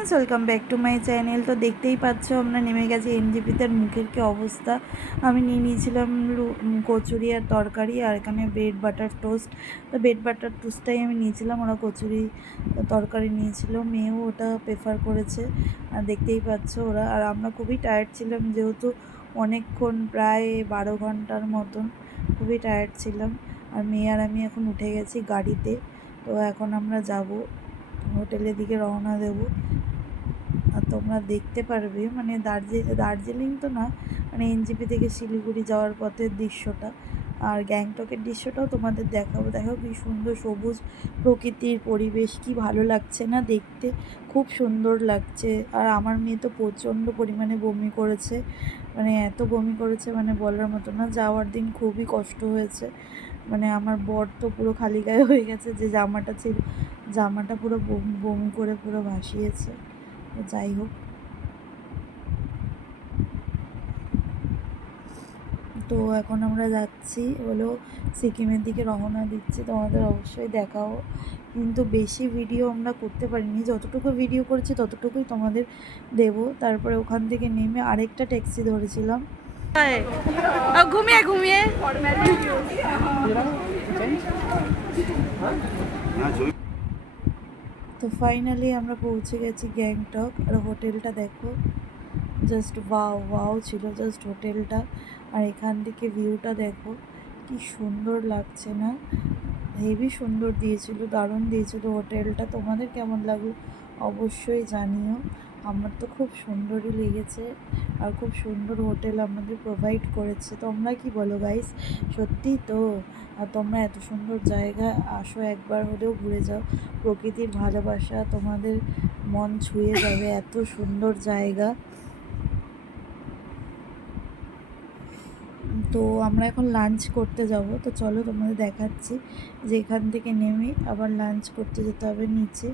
Friends welcome back to my channel তো দেখতেই পাচ্ছ, আমরা নেমে গেছি এনজিপিতে মুখের কি অবস্থা? আমি নিয়ে নিয়েছিলাম কচুরি আর তরকারি, আর এখানে ব্রেড বাটার টোস্ট তো ব্রেড বাটার টোস্টটাই আমি নিয়েছিলাম, ওরা কচুরি, তরকারি নিয়েছিল। মেয়েও ওটা প্রেফার করেছে, আর দেখতেই পাচ্ছ ওরা। আর আমরা খুবই টায়ার্ড ছিলাম, যেহেতু অনেকক্ষণ প্রায় বারো ঘণ্টার মতন খুবই টায়ার্ড ছিলাম। আর মেয়ে আর আমি এখন উঠে গেছি গাড়িতে, তো এখন আমরা যাব, হোটেলের দিকে রওনা দেব। তোমরা দেখতে পারবে। মানে দার্জিলিং দার্জিলিং তো না মানে এনজিপি থেকে শিলিগুড়ি যাওয়ার পথের দৃশ্যটা। আর গ্যাংটকের দৃশ্যটাও তোমাদের দেখাবো। দেখো কি সুন্দর সবুজ প্রকৃতির পরিবেশ, কি ভালো লাগছে না দেখতে। খুব সুন্দর লাগছে। আর আমার মেয়ে তো প্রচণ্ড পরিমাণে বমি করেছে। মানে এত বমি করেছে মানে বলার মতো না, যাওয়ার দিন খুবই কষ্ট হয়েছে। মানে আমার বর তো পুরো খালি গায়ে হয়ে গেছে যে জামাটা ছিল, জামাটা পুরো বম- করে পুরো ভাসিয়েছে। যাই হোক। তো এখন আমরা যাচ্ছি হলো সিকিমের দিকে রওনা দিচ্ছি তোমাদের অবশ্যই দেখাও। কিন্তু বেশি ভিডিও আমরা করতে পারিনি যতটুকু ভিডিও করেছি ততটুকুই তোমাদের দেব। তারপরে ওখান থেকে নেমে আরেকটা ট্যাক্সি ধরেছিলাম। ঘুমিয়ে ঘুমিয়ে। তো ফাইনালি আমরা পৌঁছে গেছি গ্যাংটক। আর হোটেলটা দেখো জাস্ট ওয়াও ওয়াও ছিল জাস্ট হোটেলটা। আর এখান থেকে ভিউটা দেখো, কি সুন্দর লাগছে না? হেভি সুন্দর দিয়েছিল, দারুণ দিয়েছিল হোটেলটা। তোমাদের কেমন লাগল অবশ্যই জানিও। আমার তো খুব সুন্দরই লেগেছে। আর খুব সুন্দর হোটেল আমাদের প্রোভাইড করেছে। তোমরা কি বলো গাইস সত্যি তো? আর তোমরা এত সুন্দর জায়গা, আসো একবার হলেও ঘুরে যাও। প্রকৃতির ভালোবাসা তোমাদের মন ছুঁয়ে যাবে এত সুন্দর জায়গা। তো আমরা এখন লাঞ্চ করতে যাব। তো চলো তোমাদের দেখাচ্ছি। যে এখান থেকে নেমে আবার লাঞ্চ করতে যেতে হবে নিচে।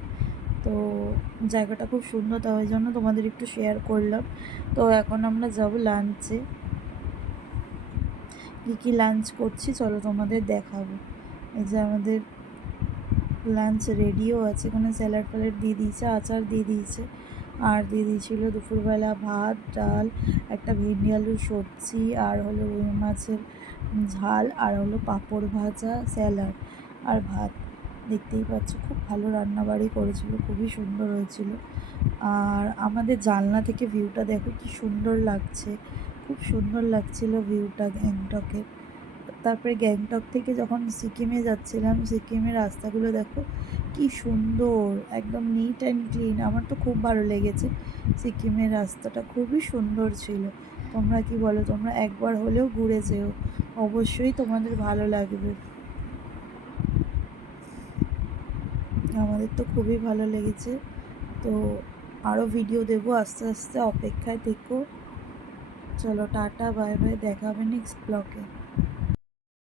তো জায়গাটা খুব সুন্দর তো ওই জন্য তোমাদের একটু শেয়ার করলাম। তো এখন আমরা যাব লাঞ্চে কী কী লাঞ্চ করছি, চলো তোমাদের দেখাবো। এই যে আমাদের লাঞ্চ রেডিও আছে, এখানে স্যালাড ফ্যালাড দিয়ে দিয়েছে, আচার দিয়ে দিয়েছে। আর দিয়ে দিয়েছিল দুপুরবেলা ভাত, ডাল, একটা ভেন্ডি আলুর সবজি, আর হলো রুই মাছের ঝাল, আর হলো পাঁপড় ভাজা স্যালাড আর ভাত। দেখতেই পাচ্ছ, খুব ভালো রান্নাবাড়ি করেছিল, খুবই সুন্দর হয়েছিল। আর আমাদের জানলা থেকে ভিউটা দেখো কি সুন্দর লাগছে, খুব সুন্দর লাগছিল ভিউটা গ্যাংটকের। তারপরে গ্যাংটক থেকে যখন সিকিমে যাচ্ছিলাম, সিকিমের রাস্তাগুলো দেখো কি সুন্দর, একদম নিট অ্যান্ড ক্লিন আমার তো খুব ভালো লেগেছে, সিকিমের রাস্তাটা খুবই সুন্দর ছিল। তোমরা কি বলো, তোমরা একবার হলেও ঘুরে যেও, অবশ্যই তোমাদের ভালো লাগবে। আমাদের তো খুবই ভালো লেগেছে। তো আরও ভিডিও দেবো আস্তে আস্তে অপেক্ষায় থেকো। চলো টাটা বাই বাই দেখাবে নেক্সট ব্লগে